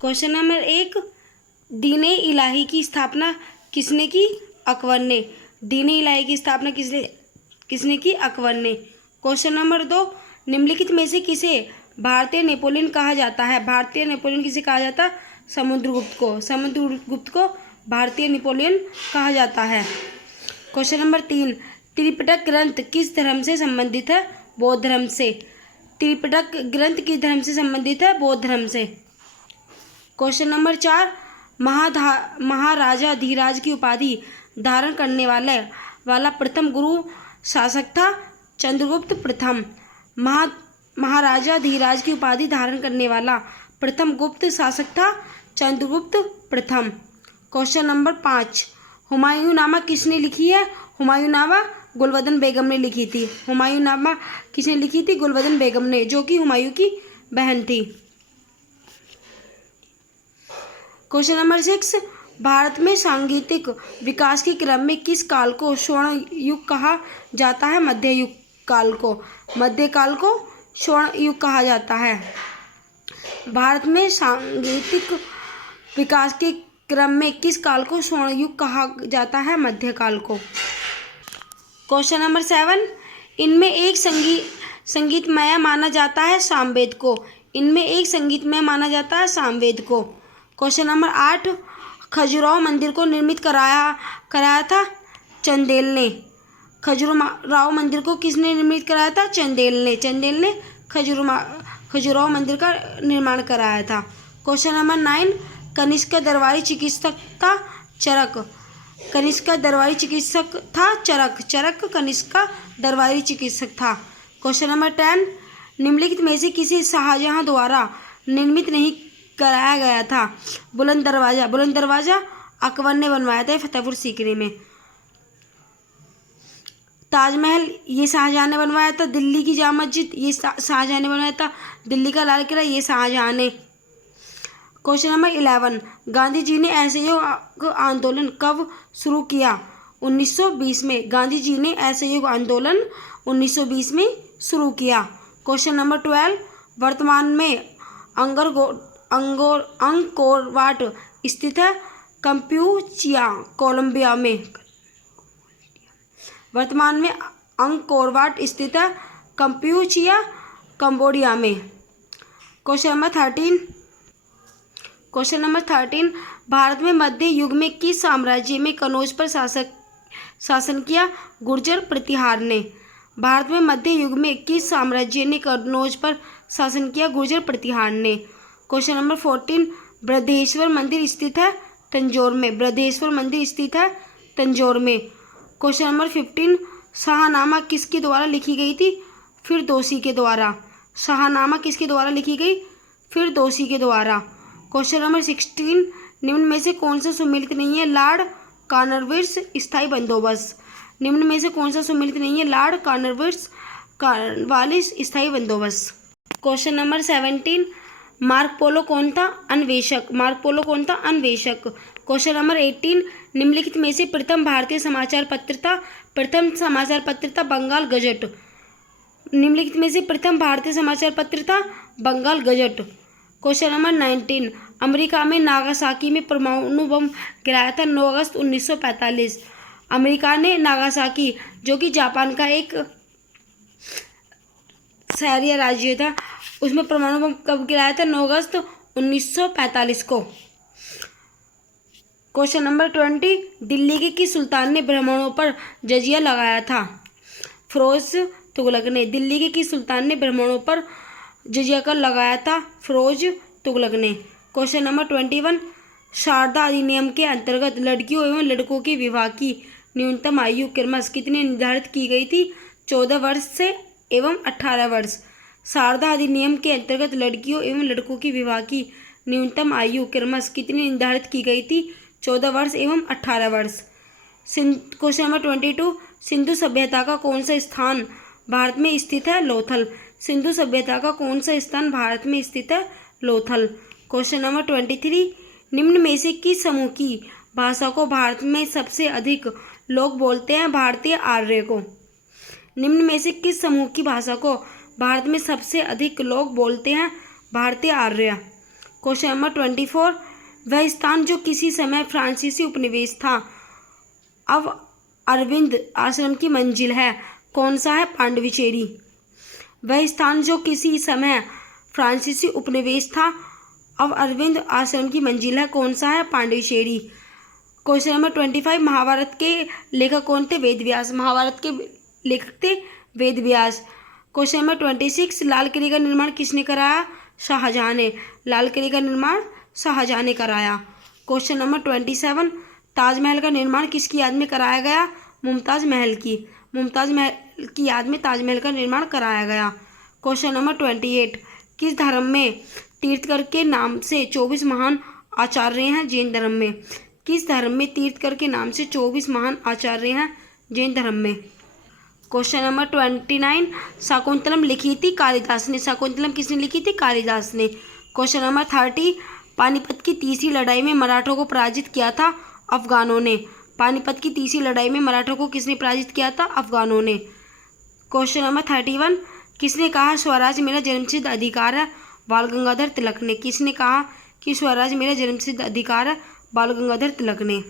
Question number 1, दीन-ए इलाही की स्थापना किसने की? अकबर ने। दीन-ए इलाही की स्थापना किसने की? अकबर ने। क्वेश्चन नंबर 2, निम्नलिखित में से किसे भारतीय नेपोलियन कहा जाता है? भारतीय नेपोलियन किसे कहा जाता है? समुद्रगुप्त को। समुद्रगुप्त को भारतीय नेपोलियन कहा जाता है। क्वेश्चन नंबर 3, त्रिपिटक ग्रंथ किस धर्म से संबंधित है? बौद्ध धर्म से। त्रिपिटक ग्रंथ किस धर्म से संबंधित है? बौद्ध धर्म से। क्वेश्चन नंबर 4, महाराजा धीराज की उपाधि धारण करने वाला प्रथम गुरु शासक था? चंद्रगुप्त प्रथम। महाराजा धीराज की उपाधि धारण करने वाला प्रथम गुप्त शासक था? चंद्रगुप्त प्रथम। क्वेश्चन नंबर 5, हुमायूंनामा किसने लिखी है? हुमायूंनामा गुलबदन बेगम ने लिखी थी। हुमायूंनामा किसने लिखी थी? गुलबदन बेगम ने, जो कि हुमायूं की बहन थी। क्वेश्चन नंबर 6, भारत में सांगीतिक विकास के क्रम में किस काल को स्वर्ण युग कहा जाता है? मध्य युग काल को। मध्य काल को स्वर्ण युग कहा जाता है। भारत में सांगीतिक विकास के क्रम में किस काल को स्वर्ण युग कहा जाता है? मध्य काल को। क्वेश्चन नंबर 7, इनमें एक संगीतमय माना जाता है? सामवेद को। इनमें एक संगीतमय माना जाता है? सामवेद को। क्वेश्चन नंबर 8, खजुराहो मंदिर को निर्मित कराया था? चंदेल ने। खजुराहो मंदिर को किसने निर्मित कराया था? चंदेल ने। चंदेल ने खजुराहो मंदिर का निर्माण कराया था। क्वेश्चन नंबर 9, कनिष्क का दरबारी चिकित्सक था? चरक। कनिष्क का दरबारी चिकित्सक था? चरक। चरक कनिष्क का दरबारी चिकित्सक था। क्वेश्चन नंबर 10, निम्नलिखित में से किसे शाहजहां द्वारा निर्मित नहीं कराया गया था? बुलंद दरवाजा। बुलंद दरवाजा अकबर ने बनवाया था फतेहपुर सीकरी में। ताजमहल ये शाहजहां ने बनवाया था। दिल्ली की जामा मस्जिद ये शाहजहां ने बनवाया था। दिल्ली का लाल किला ये शाहजहां ने। क्वेश्चन नंबर 11, गांधी जी ने असहयोग आंदोलन कब शुरू किया? 1920 में। गांधी जी ने असहयोग आंदोलन 1920 में शुरू किया। क्वेश्चन नंबर 12, वर्तमान में अंकोर वाट स्थित है? कंप्यूचिया कोलंबिया में। वर्तमान में अंकोर वाट स्थित है? कंप्यूचिया कंबोडिया में। क्वेश्चन नंबर 13, भारत में मध्य युग में किस साम्राज्य में कनौज पर शासन किया? गुर्जर प्रतिहार ने। भारत में मध्य युग में किस साम्राज्य ने कनौज पर शासन किया? गुर्जर प्रतिहार ने। क्वेश्चन नंबर 14, बृहदेश्वर मंदिर स्थित है? तंजौर में। बृहदेश्वर मंदिर स्थित है? तंजौर में। क्वेश्चन नंबर 15, शाहनामा किसके द्वारा लिखी गई थी? फिरदौसी के द्वारा। शाहनामा किसके द्वारा लिखी गई? फिरदौसी के द्वारा। क्वेश्चन नंबर 16, निम्न में से कौन सा सुमेलित नहीं है? लॉर्ड कॉर्नवालिस स्थायी बंदोबस्त। निम्न में से कौन सा सुमेलित नहीं है? लॉर्ड कॉर्नवालिस स्थायी बंदोबस्त। क्वेश्चन नंबर 17, मार्को पोलो कौन था? अन्वेषक। मार्को पोलो कौन था? अन्वेषक। क्वेश्चन नंबर 18, निम्नलिखित में से प्रथम भारतीय समाचार पत्र था? प्रथम समाचार पत्र था बंगाल गजट। निम्नलिखित में से प्रथम भारतीय समाचार पत्र था? Bengal gazette. Question number 19, America में नागासाकी में परमाणु बम गिराया था? 9 अगस्त 1945। अमेरिका ने नागासाकी, जो कि जापान का एक शहरी राज्य था, उसमें परमाणु बम कब गिराया था? 9 अगस्त 1945 को। क्वेश्चन नंबर 20, दिल्ली के किस सुल्तान ने ब्राह्मणों पर जजिया लगाया था? फिरोज तुगलक ने। दिल्ली के किस सुल्तान ने ब्राह्मणों पर जजिया कर लगाया था? फिरोज तुगलक ने। क्वेश्चन नंबर 21, शारदा अधिनियम के अंतर्गत लड़कियों एवं लड़कों के विवाह की न्यूनतम आयु क्रमश कितनी निर्धारित की गई थी? 14 वर्ष से एवं 18 वर्ष। शारदा अधिनियम के अंतर्गत लड़कियों एवं लड़कों के विवाह की न्यूनतम आयु क्रमश कितनी निर्धारित की गई थी? 14 वर्ष एवं 18 वर्ष। क्वेश्चन नंबर 22, सिंधु सभ्यता का कौन सा स्थान भारत में स्थित है? लोथल। सिंधु सभ्यता का कौन सा स्थान भारत में स्थित है? लोथल। क्वेश्चन नंबर 23, निम्न में से किस समूह की भाषा को भारत में सबसे अधिक लोग बोलते हैं? भारतीय आर्य को। निम्न में से किस समूह की भाषा को भारत में सबसे अधिक लोग बोलते हैं? भारतीय आर्य। क्वेश्चन नंबर 24, वह स्थान जो किसी समय फ्रांसीसी उपनिवेश था अब अरविंद आश्रम की मंजिल है, कौन सा है? पांडिचेरी। वह स्थान जो किसी समय फ्रांसीसी उपनिवेश था अब अरविंद आश्रम की मंजिल है, कौन सा है? पांडिचेरी। क्वेश्चन नंबर 25, महाभारत के लेखक कौन थे? वेद व्यास। महाभारत के लेखक थे वेद व्यास। क्वेश्चन नंबर 26, लाल किले का निर्माण किसने कराया? शाहजहां ने। लाल किले का निर्माण शाहजहां ने कराया। क्वेश्चन नंबर 27, ताजमहल का निर्माण किसकी याद में कराया गया? मुमताज महल की। मुमताज महल की याद में ताजमहल का निर्माण कराया गया। क्वेश्चन नंबर 28, किस धर्म में तीर्थकर के नाम से 24 महान आचार्य हैं? जैन धर्म में। किस धर्म में तीर्थकर के नाम से 24 महान आचार्य हैं? जैन धर्म में। क्वेश्चन नंबर 29, शाकुंतलम लिखी थी कालिदास ने। शाकुंतलम किसने लिखी थी? कालिदास ने। क्वेश्चन नंबर 30, पानीपत की तीसरी लड़ाई में मराठों को पराजित किया था? अफगानों ने। पानीपत की तीसरी लड़ाई में मराठों को किसने पराजित किया था? अफगानों ने। क्वेश्चन नंबर 31, किसने कहा स्वराज मेरा जन्मसिद्ध अधिकार है? बाल गंगाधर तिलक ने। किसने कहा कि स्वराज मेरा जन्मसिद्ध अधिकार है? बाल गंगाधर तिलक ने।